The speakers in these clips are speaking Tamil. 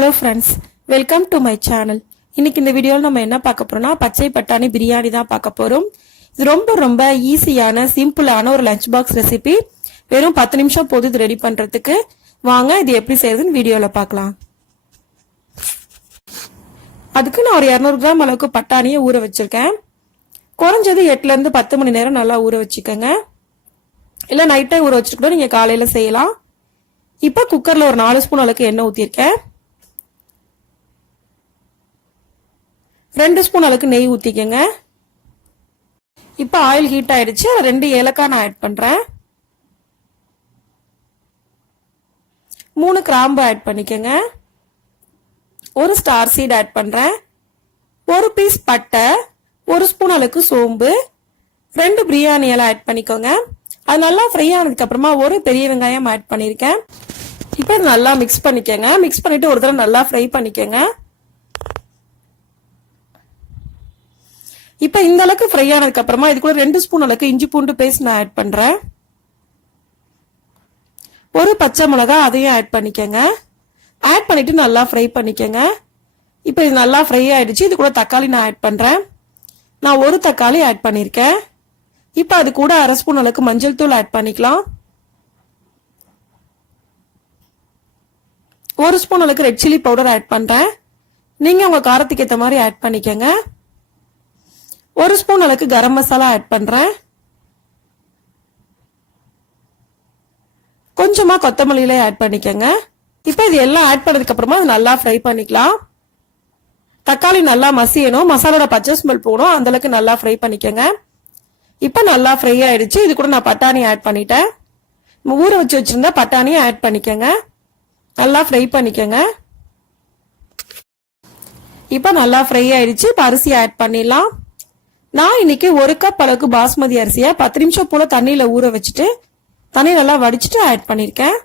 Hello friends welcome to my channel இன்னைக்கு இந்த வீடியோவில் நம்ம என்ன பார்க்க போறோம்னா பச்சை பட்டாணி பிரியாணி தான் பார்க்க போறோம். இது ரொம்ப ரொம்ப ஈஸியான சிம்பிளான ஒரு லஞ்ச் பாக்ஸ் ரெசிபி வெறும் பத்து நிமிஷம் போது இது ரெடி பண்றதுக்கு. வாங்க இது எப்படி செய்யறதுன்னு வீடியோவில் பார்க்கலாம். அதுக்கு நான் ஒரு இரநூறு கிராம் அளவுக்கு பட்டாணியை ஊற வச்சிருக்கேன். குறைஞ்சது எட்டுல இருந்து பத்து மணி நேரம் நல்லா ஊற வச்சுக்கோங்க. இல்லை நைட்டே ஊற வச்சுட்டு கூட நீங்கள் காலையில் செய்யலாம். இப்போ குக்கரில் ஒரு நாலு ஸ்பூன் அளவுக்கு எண்ணெய் ஊற்றிருக்கேன் ரெண்டு ஸ்பூன் அளவுக்கு நெய் ஊற்றிக்கோங்க இப்போ ஆயில் ஹீட் ஆயிடுச்சு. ரெண்டு ஏலக்காய் நான் ஆட் பண்ணுறேன் மூணு கிராம்பு ஆட் பண்ணிக்கோங்க. ஒரு ஸ்டார் சீட் ஆட் பண்ணுறேன் ஒரு பீஸ் பட்டை ஒரு ஸ்பூன் அளவுக்கு சோம்பு ரெண்டு பிரியாணி எல்லாம் ஆட் பண்ணிக்கோங்க. அது நல்லா ஃப்ரை ஆனதுக்கப்புறமா ஒரு பெரிய வெங்காயம் ஆட் பண்ணியிருக்கேன் இப்போ நல்லா மிக்ஸ் பண்ணிக்கோங்க. மிக்ஸ் பண்ணிவிட்டு ஒரு தடவை நல்லா ஃப்ரை பண்ணிக்கோங்க. இப்போ இந்த அளவுக்கு ஃப்ரை ஆனதுக்கு அப்புறமா இது கூட ரெண்டு ஸ்பூன் அளவுக்கு இஞ்சி பூண்டு பேஸ்ட் நான் ஆட் பண்றேன். ஒரு பச்சை மிளகா அதையும் ஆட் பண்ணிக்கோங்க. ஆட் பண்ணிட்டு நல்லா ஃப்ரை பண்ணிக்கோங்க. இப்போ இது நல்லா ஃப்ரை ஆயிடுச்சு. இது கூட தக்காளி நான் ஆட் பண்றேன். நான் ஒரு தக்காளி ஆட் பண்ணியிருக்கேன் இப்போ அது கூட அரை ஸ்பூன் அளவுக்கு மஞ்சள் தூள் ஆட் பண்ணிக்கலாம். ஒரு ஸ்பூன் அளவுக்கு ரெட் சில்லி பவுடர் ஆட் பண்றேன். நீங்க உங்க காரத்துக்கு ஏற்ற மாதிரி ஆட் பண்ணிக்கோங்க. ஒரு ஸ்பூன் அளவுக்கு கரம் மசாலா ஆட் பண்ணுறேன் கொஞ்சமாக கொத்தமல்லியில ஆட் பண்ணிக்கோங்க. இப்போ இது எல்லாம் ஆட் பண்ணதுக்கப்புறமா அது நல்லா ஃப்ரை பண்ணிக்கலாம். தக்காளி நல்லா மசியணும். மசாலோட பச்சை ஸ்மெல் போகணும். அந்த அளவுக்கு நல்லா ஃப்ரை பண்ணிக்கோங்க. இப்போ நல்லா ஃப்ரை ஆயிடுச்சு. இது கூட நான் பட்டாணி ஆட் பண்ணிட்டேன். ஊற வச்சு வச்சுருந்தா பட்டாணியும் ஆட் பண்ணிக்கோங்க. நல்லா ஃப்ரை பண்ணிக்கோங்க. இப்போ நல்லா ஃப்ரை ஆயிடுச்சு. இப்போ அரிசி ஆட் பண்ணிடலாம். நான் இன்னைக்கு ஒரு கப் அளவுக்கு பாஸ்மதி அரிசியை பத்து நிமிஷம் போல தண்ணியில் ஊற வச்சுட்டு தண்ணி நல்லா வடிச்சிட்டு ஆட் பண்ணியிருக்கேன்.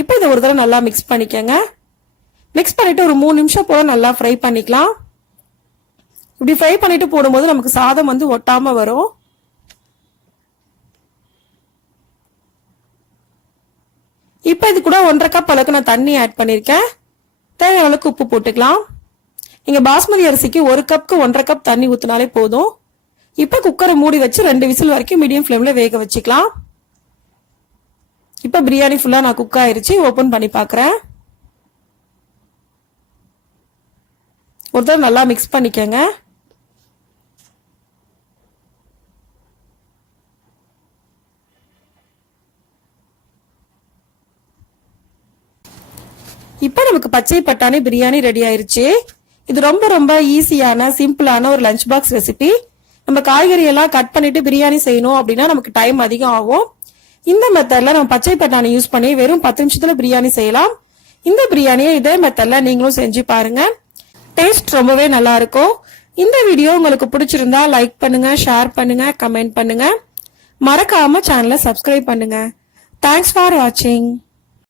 இப்போ இதை ஒரு தடவை நல்லா மிக்ஸ் பண்ணிக்கோங்க. மிக்ஸ் பண்ணிட்டு ஒரு மூணு நிமிஷம் போல நல்லா ஃப்ரை பண்ணிக்கலாம். இப்படி ஃப்ரை பண்ணிட்டு போடும்போது நமக்கு சாதம் வந்து ஒட்டாம வரும். இப்போ இது கூட ஒன்றரை கப் அளவுக்கு நான் தண்ணி ஆட் பண்ணியிருக்கேன். தேவையான அளவுக்கு உப்பு போட்டுக்கலாம். நீங்கள் பாஸ்மதி அரிசிக்கு ஒரு கப்க்கு ஒன்றரை கப் தண்ணி ஊற்றினாலே போதும். இப்போ குக்கரை மூடி வச்சு ரெண்டு விசில் வரைக்கும் மீடியம் ஃப்ளேமில் வேக வச்சுக்கலாம். இப்போ பிரியாணி ஃபுல்லா நான் குக் ஆயிருச்சு ஓப்பன் பண்ணி பார்க்குறேன் ஒரு தடவை நல்லா மிக்ஸ் பண்ணிக்கோங்க. இப்போ நமக்கு பச்சை பட்டாணி பிரியாணி ரெடி ஆயிருச்சு. இது ரொம்ப ரொம்ப ஈஸியான சிம்பிளான ஒரு லஞ்ச் பாக்ஸ் ரெசிபி நம்ம காய்கறி எல்லாம் கட் பண்ணிட்டு பிரியாணி செய்யணும் அப்படின்னா நமக்கு டைம் அதிகம் ஆகும் இந்த மெத்தட்ல நம்ம பச்சை பட்டாணி யூஸ் பண்ணி வெறும் பத்து நிமிஷத்துல பிரியாணி செய்யலாம். இந்த பிரியாணியை இதே மெத்தட்ல நீங்களும் செஞ்சு பாருங்க. டேஸ்ட் ரொம்பவே நல்லா இருக்கும். இந்த வீடியோ உங்களுக்கு பிடிச்சிருந்தா லைக் பண்ணுங்க ஷேர் பண்ணுங்க கமெண்ட் பண்ணுங்க. மறக்காம சேனலை சப்ஸ்கிரைப் பண்ணுங்க. தேங்க்ஸ் ஃபார் வாட்சிங்